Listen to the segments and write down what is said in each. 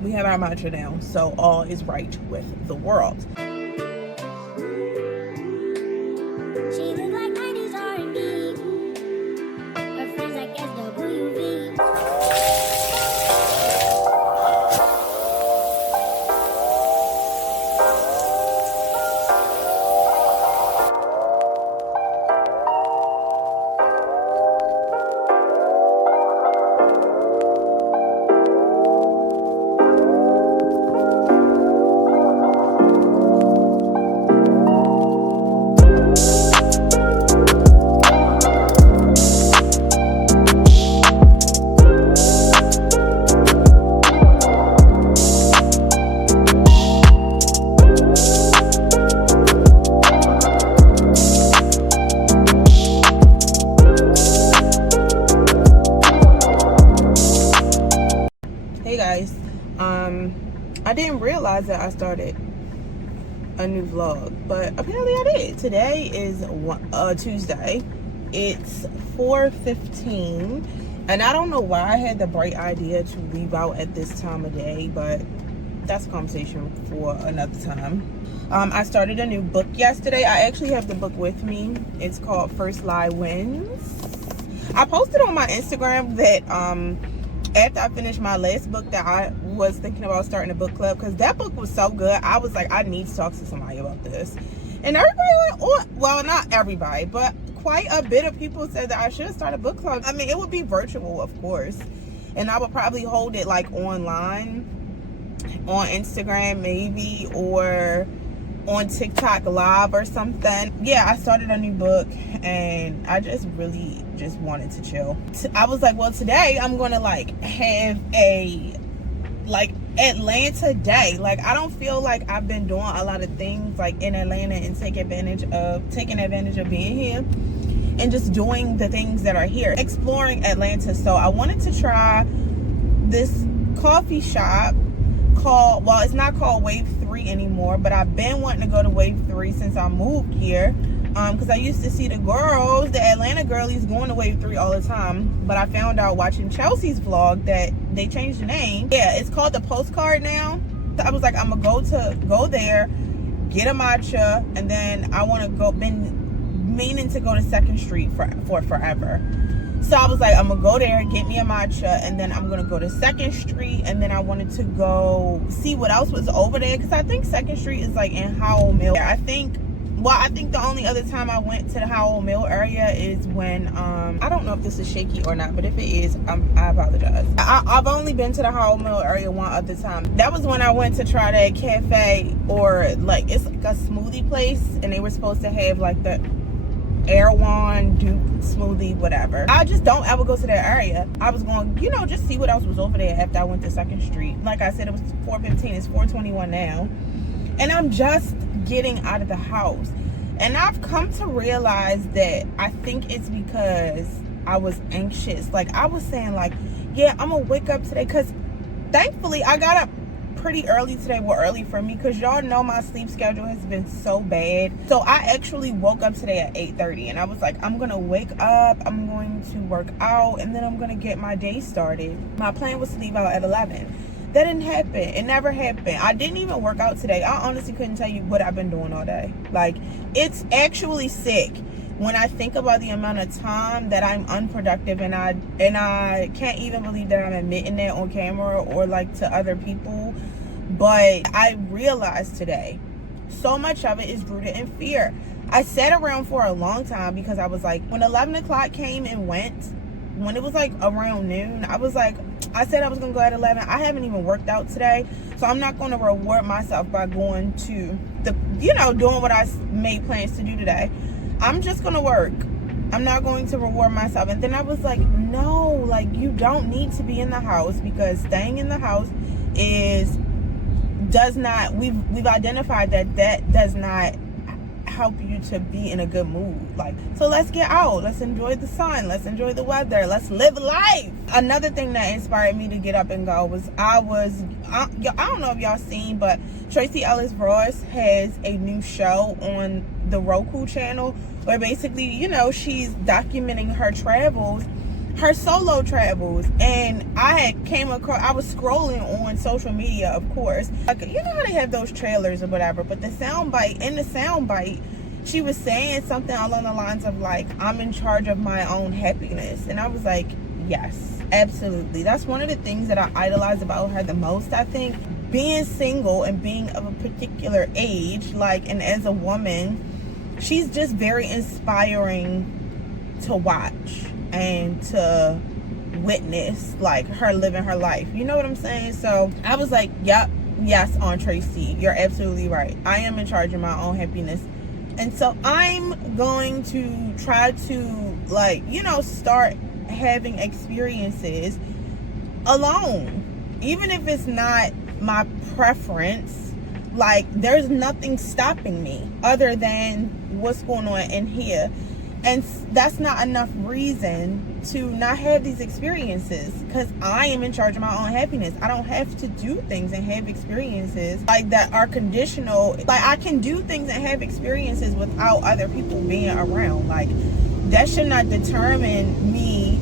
we have our mantra now, so all is right with the world. She look like 90s R&B. Her friends like SWV. Hey guys, I didn't realize that I started a new vlog, but apparently I did. Today is Tuesday. It's 4:15, and I don't know why I had the bright idea to leave out at this time of day, but that's a conversation for another time. I started a new book yesterday. I actually have the book with me. It's called First Lie Wins. I posted on my Instagram that after I finished my last book that I was thinking about starting a book club, because that book was so good. I was like, I need to talk to somebody about this. And everybody went on, well, not everybody, but quite a bit of people said that I should start a book club. I mean, it would be virtual, of course, and I would probably hold it like online on Instagram maybe, or on TikTok live or something. Yeah, I started a new book and I just really just wanted to chill. I was like, well, today I'm gonna like have a like Atlanta day. Like, I don't feel like I've been doing a lot of things like in Atlanta and taking advantage of being here and just doing the things that are here, exploring Atlanta. So I wanted to try this coffee shop called, well, it's not called Wave 3 anymore, but I've been wanting to go to Wave 3 since I moved here, because I used to see the girls, the Atlanta girlies, going to Wave 3 all the time, but I found out watching Chelsea's vlog that they changed the name. Yeah, it's called The Postcard now. So I was like, I'm gonna go there, get a matcha, and then I want to go, been meaning to go to 2nd Street for forever. So I was like, I'm gonna go there, get me a matcha, and then I'm gonna go to 2nd Street, and then I wanted to go see what else was over there, because I think 2nd Street is like in Howell Mill. I think the only other time I went to the Howell Mill area is when, I don't know if this is shaky or not, but if it is, I apologize. I've only been to the Howell Mill area one other time. That was when I went to try that cafe, or like, it's like a smoothie place, and they were supposed to have like the Erewhon, Duke smoothie, whatever. I just don't ever go to that area. I was going, you know, just see what else was over there after I went to 2nd Street. Like I said, it was 4:15. It's 4:21 now, and I'm just getting out of the house. And I've come to realize that I think it's because I was anxious. Like, I was saying, like, yeah, I'm gonna wake up today, because thankfully I got up pretty early today. Well, early for me, because y'all know my sleep schedule has been so bad. So I actually woke up today at 8:30, and I was like, I'm gonna wake up, I'm going to work out, and then I'm gonna get my day started. My plan was to leave out at 11. That didn't happen. It never happened. I didn't even work out today. I honestly couldn't tell you what I've been doing all day. Like, it's actually sick when I think about the amount of time that I'm unproductive, and I can't even believe that I'm admitting that on camera or like to other people. But I realized today, so much of it is rooted in fear. I sat around for a long time because I was like, when 11 o'clock came and went, when it was like around noon, I was like, I said I was gonna go at 11. I haven't even worked out today, so I'm not gonna reward myself by going to doing what I made plans to do today. I'm just gonna work. I'm not going to reward myself. And then I was like, no, like, you don't need to be in the house, because staying in the house we've identified that does not help you to be in a good mood. Like, so let's get out, let's enjoy the sun, let's enjoy the weather, let's live life. Another thing that inspired me to get up and go was I don't know if y'all seen, but Tracy Ellis Ross has a new show on the Roku channel where basically, she's documenting her travels, her solo travels, and I was scrolling on social media, of course, like, you know how they have those trailers or whatever, but in the sound bite, she was saying something along the lines of like, I'm in charge of my own happiness. And I was like, yes, absolutely. That's one of the things that I idolize about her the most, I think. Being single and being of a particular age, like, and as a woman, she's just very inspiring to watch and to witness, like, her living her life. You know what I'm saying? So I was like, yep, yes, Aunt Tracy, you're absolutely right. I am in charge of my own happiness. And so I'm going to try to, like, you know, start having experiences alone. Even if it's not my preference, like, there's nothing stopping me other than what's going on in here. And that's not enough reason to not have these experiences, because I am in charge of my own happiness. I don't have to do things and have experiences like that are conditional. Like, I can do things and have experiences without other people being around. Like, that should not determine me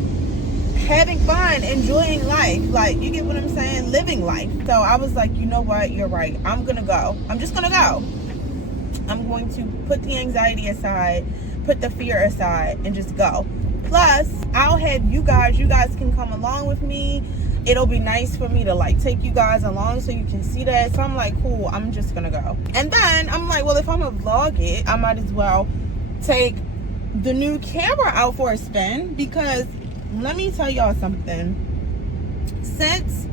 having fun, enjoying life. Like, you get what I'm saying? Living life. So I was like, you know what? You're right. I'm gonna go. I'm just gonna go. I'm going to put the anxiety aside, put the fear aside, and just go. Plus, I'll have you guys can come along with me. It'll be nice for me to, like, take you guys along so you can see that. So I'm like, cool, I'm just gonna go. And then I'm like, well, if I'm gonna vlog it, I might as well take the new camera out for a spin, because let me tell y'all something. Since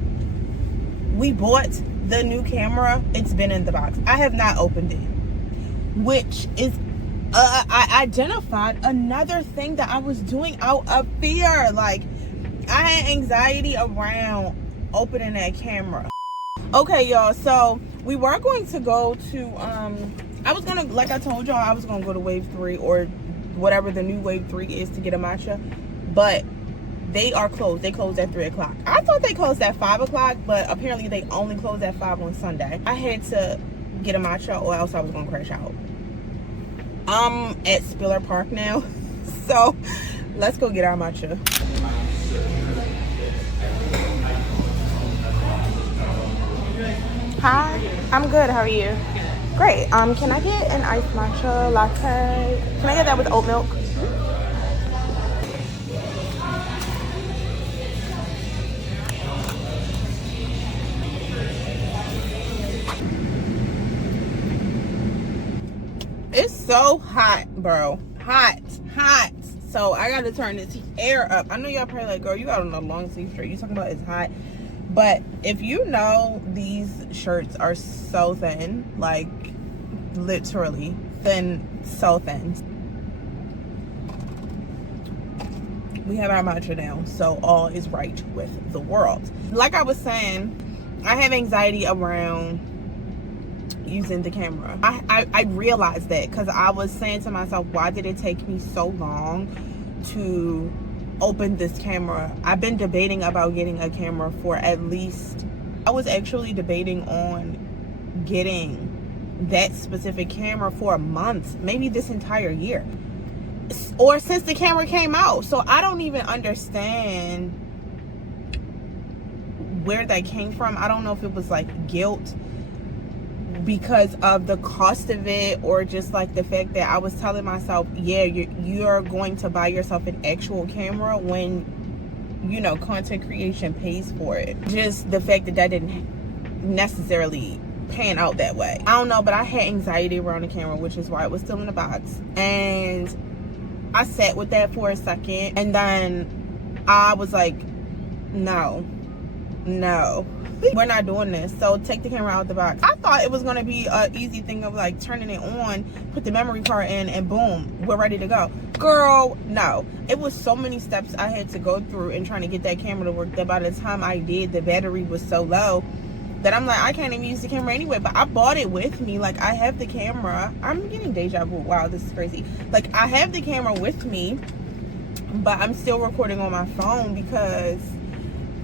we bought the new camera, it's been in the box. I have not opened it, which is I identified another thing that I was doing out of fear. Like, I had anxiety around opening that camera. Okay, y'all, so we were going to go to I was gonna, like I told y'all, I was gonna go to Wave 3 or whatever the new Wave 3 is to get a matcha, but they are closed. They closed at 3 o'clock. I thought they closed at 5 o'clock, but apparently they only closed at 5 on Sunday. I had to get a matcha or else I was gonna crash out. I'm at Spiller Park now, so let's go get our matcha. Hi, I'm good. How are you? Great. Can I get an iced matcha latte? Can I get that with oat milk? It's so hot, bro. Hot. So I gotta turn this air up. I know y'all probably like, girl, you got on a long sleeve shirt. You talking about it's hot. But if you know, these shirts are so thin, like literally thin, so thin. We have our matcha now, so all is right with the world. Like I was saying, I have anxiety around using the camera. I realized that because I was saying to myself, why did it take me so long to open this camera? I've been debating about getting a camera for at least, I was actually debating on getting that specific camera for a month, maybe this entire year, or since the camera came out. So I don't even understand where that came from. I don't know if it was like guilt because of the cost of it, or just like the fact that I was telling myself, yeah, you're going to buy yourself an actual camera when, you know, content creation pays for it. Just the fact that didn't necessarily pan out that way. I don't know, but I had anxiety around the camera, which is why it was still in the box. And I sat with that for a second, and then I was like, no, we're not doing this. So take the camera out the box. I thought it was going to be an easy thing of like turning it on, put the memory card in, and boom, we're ready to go. Girl, no. It was so many steps I had to go through in trying to get that camera to work that by the time I did, the battery was so low that I'm like, I can't even use the camera anyway. But I bought it with me. Like, I have the camera. I'm getting deja vu. Wow, this is crazy. Like, I have the camera with me, but I'm still recording on my phone because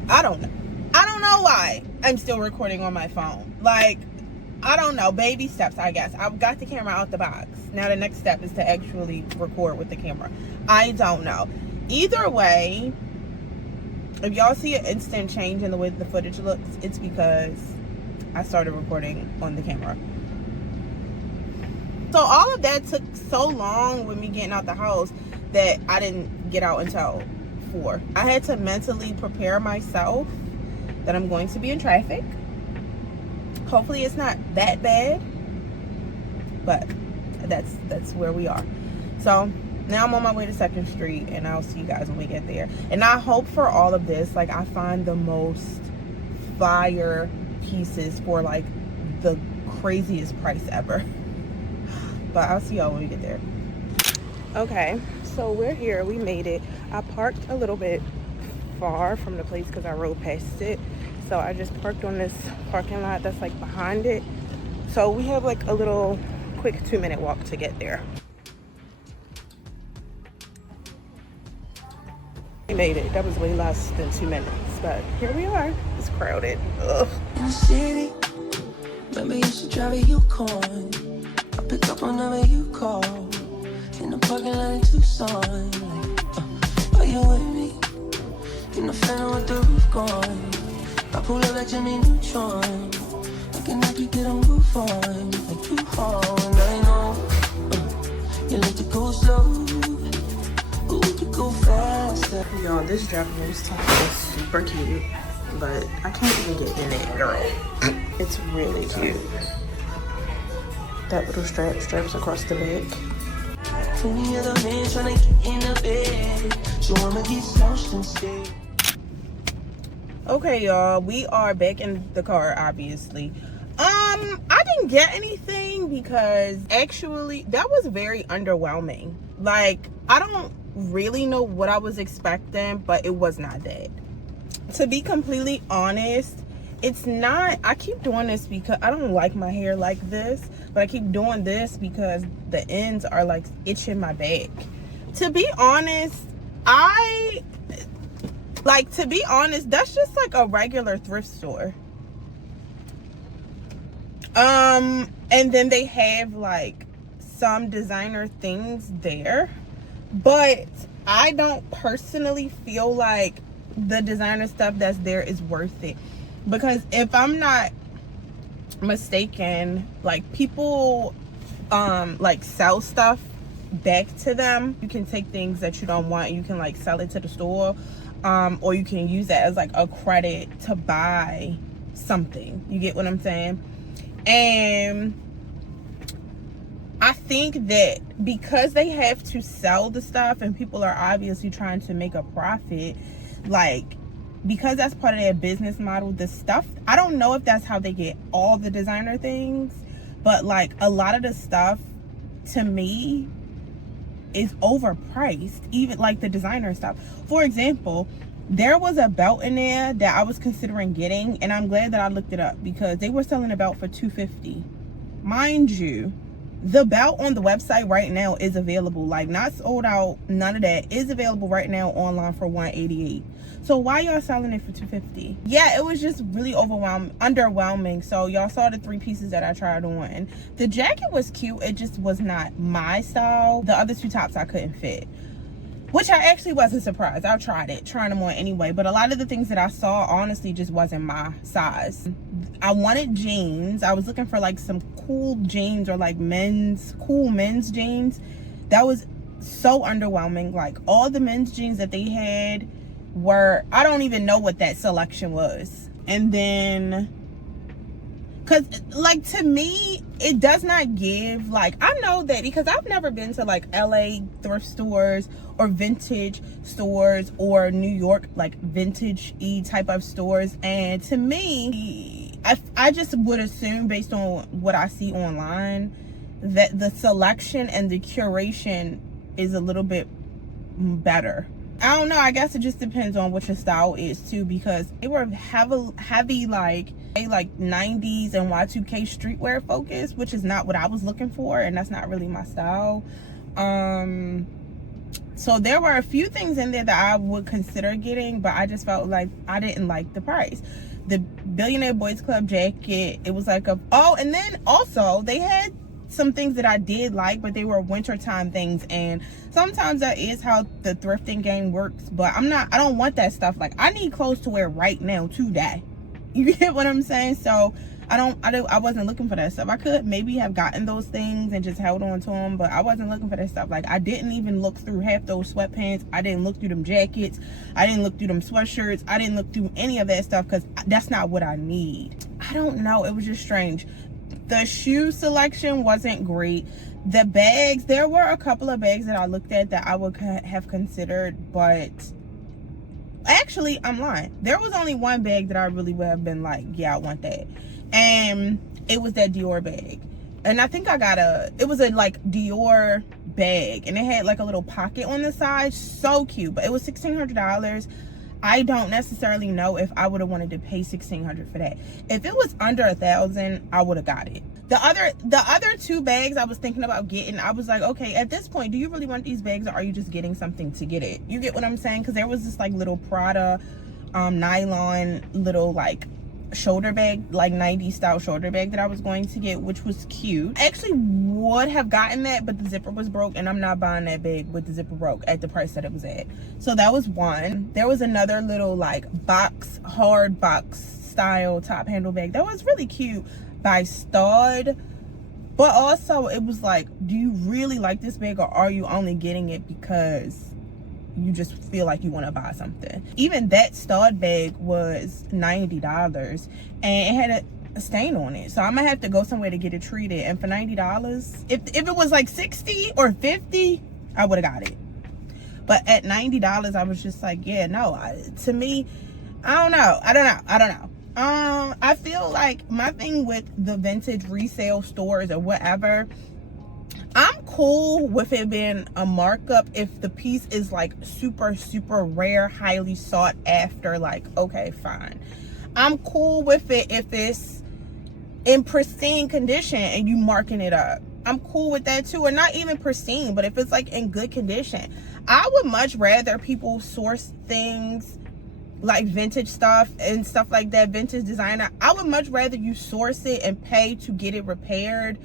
I don't know why I'm still recording on my phone. Like, I don't know, baby steps, I guess. I've got the camera out the box. Now the next step is to actually record with the camera. I don't know. Either way, If y'all see an instant change in the way the footage looks, it's because I started recording on the camera. So all of that took so long with me getting out the house that I didn't get out until 4. I had to mentally prepare myself that I'm going to be in traffic. Hopefully it's not that bad, but that's where we are. So now I'm on my way to 2nd Street, and I'll see you guys when we get there. And I hope for all of this, like, I find the most fire pieces for like the craziest price ever. But I'll see y'all when we get there. Okay, so we're here. We made it. I parked a little bit far from the place because I rode past it. So I just parked on this parking lot that's like behind it. So we have like a little quick 2-minute walk to get there. We made it. That was way less than 2 minutes, but here we are. It's crowded. Ugh. In the city, remember you used to drive a Yukon. I pick up whenever you call. In the parking lot in Tucson, like, are you with me? In the phantom with the roof gone. I pull up like Jimmy Neutron. I can help you get on roof on. Like you home, I know. You like to go slow, but we could go faster. Y'all, this Japanese top is super cute, but I can't even get in it, girl. It's really cute. That little straps across the back. From the other man trying to get in the bed. So I'ma get lost instead. Okay, y'all, we are back in the car, obviously. I didn't get anything because actually that was very underwhelming. Like, I don't really know what I was expecting, but it was not that. To be completely honest, it's not. I keep doing this because I don't like my hair like this, but I keep doing this because the ends are like itching my back. To be honest, that's just like a regular thrift store. And then they have like some designer things there, but I don't personally feel like the designer stuff that's there is worth it, because if I'm not mistaken, like, people like sell stuff back to them. You can take things that you don't want, you can like sell it to the store, or you can use that as like a credit to buy something. You get what I'm saying? And I think that because they have to sell the stuff and people are obviously trying to make a profit, like, because that's part of their business model, the stuff, I don't know if that's how they get all the designer things, but like a lot of the stuff to me is overpriced, even like the designer stuff. For example, there was a belt in there that I was considering getting, and I'm glad that I looked it up because they were selling a belt for $250. Mind you, the belt on the website right now is available, like, not sold out, none of that, is available right now online for $188. So why y'all selling it for $250? Yeah, it was just really underwhelming. So y'all saw the 3 pieces that I tried on. The jacket was cute, it just was not my style. The other 2 tops I couldn't fit, which I actually wasn't surprised. I tried them on anyway, but a lot of the things that I saw honestly just wasn't my size. I wanted jeans. I was looking for like some cool jeans or like cool men's jeans. That was so underwhelming. Like, all the men's jeans that they had were, I don't even know what that selection was. And then, because like, to me, it does not give, like, I know that because I've never been to like LA thrift stores or vintage stores or New York like vintage-y type of stores, and to me, I just would assume, based on what I see online, that the selection and the curation is a little bit better. I don't know, I guess it just depends on what your style is too, because they were heavy like 90s and Y2K streetwear focus, which is not what I was looking for, and that's not really my style. So there were a few things in there that I would consider getting, but I just felt like I didn't like the price. The Billionaire Boys Club jacket, it was like and then also they had some things that I did like, but they were wintertime things, and sometimes that is how the thrifting game works. But I don't want that stuff. Like, I need clothes to wear right now, today. You get what I'm saying? So I wasn't looking for that stuff. I could maybe have gotten those things and just held on to them, but I wasn't looking for that stuff. Like, I didn't even look through half those sweatpants. I didn't look through them jackets. I didn't look through them sweatshirts. I didn't look through any of that stuff because that's not what I need. I don't know. It was just strange. The shoe selection wasn't great. The bags, there were a couple of bags that I looked at that I would have considered, but actually, I'm lying. There was only one bag that I really would have been like, yeah, I want that. And it was that Dior bag. And I think I got it was a like Dior bag, and it had like a little pocket on the side. So cute. But it was $1,600. I don't necessarily know if I would have wanted to pay $1,600 for that. If it was under $1,000, I would have got it. The other two bags I was thinking about getting, I was like, okay, at this point, do you really want these bags, or are you just getting something to get it? You get what I'm saying? Because there was this like little Prada nylon little like shoulder bag, like 90s style shoulder bag that I was going to get, which was cute. I actually would have gotten that, but the zipper was broke, and I'm not buying that bag with the zipper broke at the price that it was at. So that was one. There was another little like hard box style top handle bag that was really cute by Stud, but also it was like, do you really like this bag, or are you only getting it because you just feel like you want to buy something? Even that Stud bag was $90, and it had a stain on it, so I'm gonna have to go somewhere to get it treated. And for $90, if it was like $60 or $50, I would have got it. But at $90, I was just like, yeah, no. To me, I don't know. I feel like my thing with the vintage resale stores or whatever, I'm cool with it being a markup if the piece is like super, super rare, highly sought after. Like, okay, fine. I'm cool with it if it's in pristine condition and you marking it up. I'm cool with that too. Or not even pristine, but if it's like in good condition. I would much rather people source things like vintage stuff and stuff like that, vintage designer. I would much rather you source it and pay to get it repaired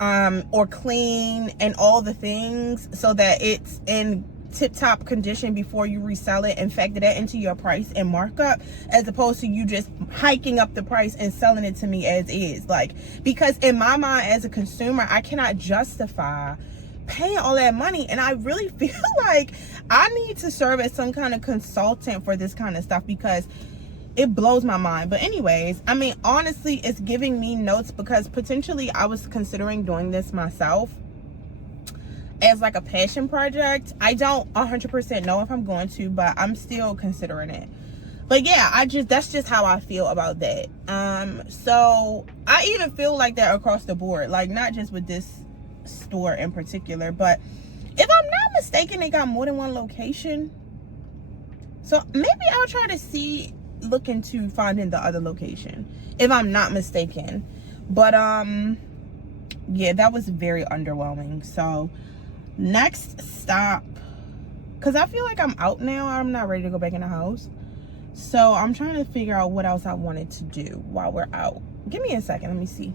or clean and all the things, so that it's in tip-top condition before you resell it, and factor that into your price and markup, as opposed to you just hiking up the price and selling it to me as is. Like, because in my mind as a consumer, I cannot justify paying all that money, and I really feel like I need to serve as some kind of consultant for this kind of stuff, because it blows my mind. But anyways, I mean, honestly, it's giving me notes, because potentially I was considering doing this myself as like a passion project. I don't 100% know if I'm going to, but I'm still considering it. But yeah, that's just how I feel about that. So I even feel like that across the board, like not just with this store in particular, but if I'm not mistaken, they got more than one location. So maybe I'll try to look into finding the other location, if I'm not mistaken. But yeah, that was very underwhelming. So next stop, because I feel like I'm out now, I'm not ready to go back in the house, so I'm trying to figure out what else I wanted to do while we're out. Give me a second, let me see.